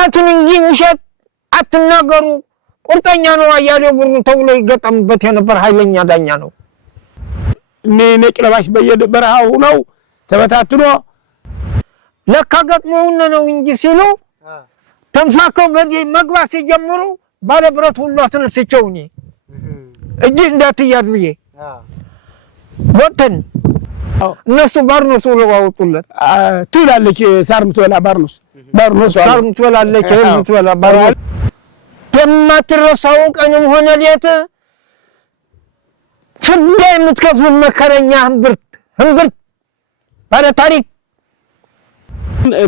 እውነቱን እንጂ ውሸት አትናገሩ ቁርጠኛ ነው አያሌው ብሩ ተብሎ ይገጠምበት የነበር ኃይለኛ ዳኛ ነው ነቅለባሽ በየበረሃው ነው ተበታትኖ ለካ ገጥሞውና ነው እንጂ ሲሉ ተንፋከው በዚህ መግባት ሲጀምሩ ባለብረት ሁሉ አስነስቸውኝ እጅ እንዳትያዝ ብዬ ወጥተን እነሱ ባርኖስ ወለዋውጡለት ትላለች ሳርም ትወላ ባርኖስ ሳርም ትወላለች ህልም ትወላ ባርኖስ የማትረሳው ቀንም ሆነ ሌት ፍዳ የምትከፍሉ መከረኛ ህንብርት ባለ ታሪክ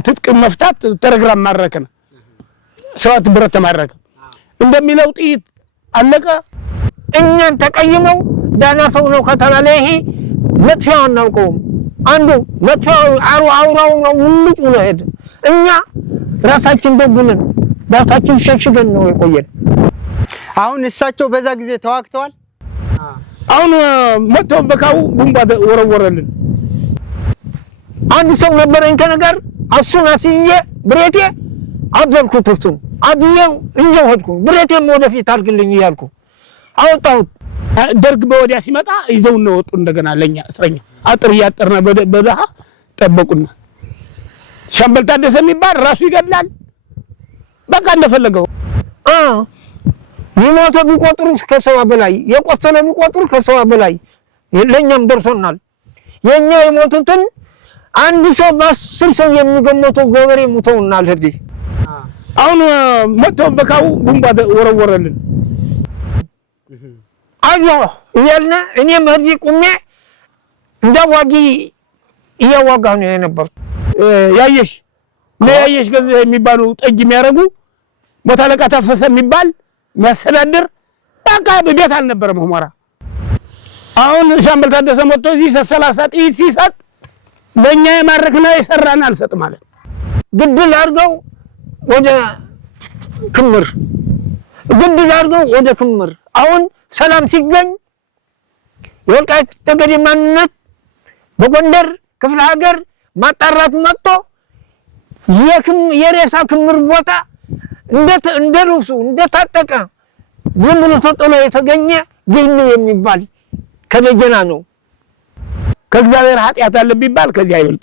ትጥቅ መፍታት ተረግራም ማረከና ሰዋት ብረት ማረከ እንደሚለው ጥይት አለቀ እኛን ተቀይመው ዳና ሰው ነው ከተባለ ይሄ መጥፋው ነው አንዱ መጥፋው አውራው ነው ሙሉ ነው ሄደ እኛ ራሳችን ደጉልን ራሳችን ሸሽገን ነው የቆየን አሁን እሳቸው በዛ ጊዜ ተዋክተዋል አሁን መጥቶ በካው ቡምባ ወረወረልን አንድ ሰው ነበረኝ ከነገር አሱን አስዬ ብሬቴ አዘልኩት እሱን አድየው እንጀወድኩ ብሬቴም ወደፊት አርግልኝ ይያልኩ አውጣው ደርግ በወዲያ ሲመጣ ይዘው ነው ወጡ እንደገና ለኛ እስረኛ አጥር ያጠርና በደሃ ጠበቁና ሻምበል ታደሰ የሚባል ራሱ ይገድላል በቃ እንደፈለገው ይሞተ ቢቆጥሩ ከሰው በላይ የቆሰለ ቢቆጥሩ ከሰው በላይ ለኛም ደርሶናል የኛ የሞቱትን አንድ ሰው በ10 ሰው የሚገመተው ገበሬ ሙተውናል ህዲ አሁን መጥቶ በካው ቡምባ ወረወረልን አዮ ይልና እኔም ህዲ ቁሜ እንደዋጊ እያዋጋ ነው የነበር ያየሽ ገዘ የሚባሉ ጠጅ የሚያረጉ ቦታለቃ ታፈሰ የሚባል የሚያስተዳድር በቃ በቤት አልነበረም ሁመራ አሁን ሻምበል ታደሰ መጥቶ እዚህ 30 ጥይት ሲሰጥ ለኛ የማረክና የሰራና አልሰጥ ማለት ግድል አርገው ወደ ክምር አሁን ሰላም ሲገኝ የወልቃይት ጠገዴ ማንነት በጎንደር ክፍለ ሀገር ማጣራት መጥቶ የሬሳ ክምር ቦታ እንደሩሱ እንደታጠቀ ዝም ብሎ ተጥሎ የተገኘ ግህኑ የሚባል ከደጀና ነው ከእግዚአብሔር ኃጢአት አለ ቢባል ከዚህ አይወልድ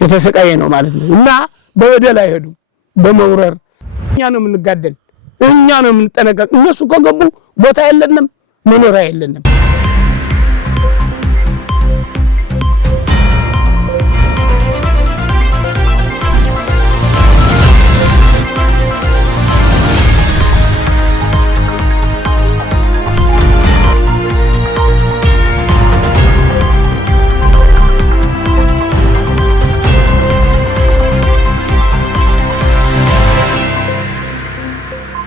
የተሰቃየ ነው ማለት ነው እና በወደላ ይሄዱ በመውረር እኛ ነው የምንጋደል እኛ ነው የምንጠነቀቅ እነሱ ከገቡ ቦታ የለንም መኖሪያ የለንም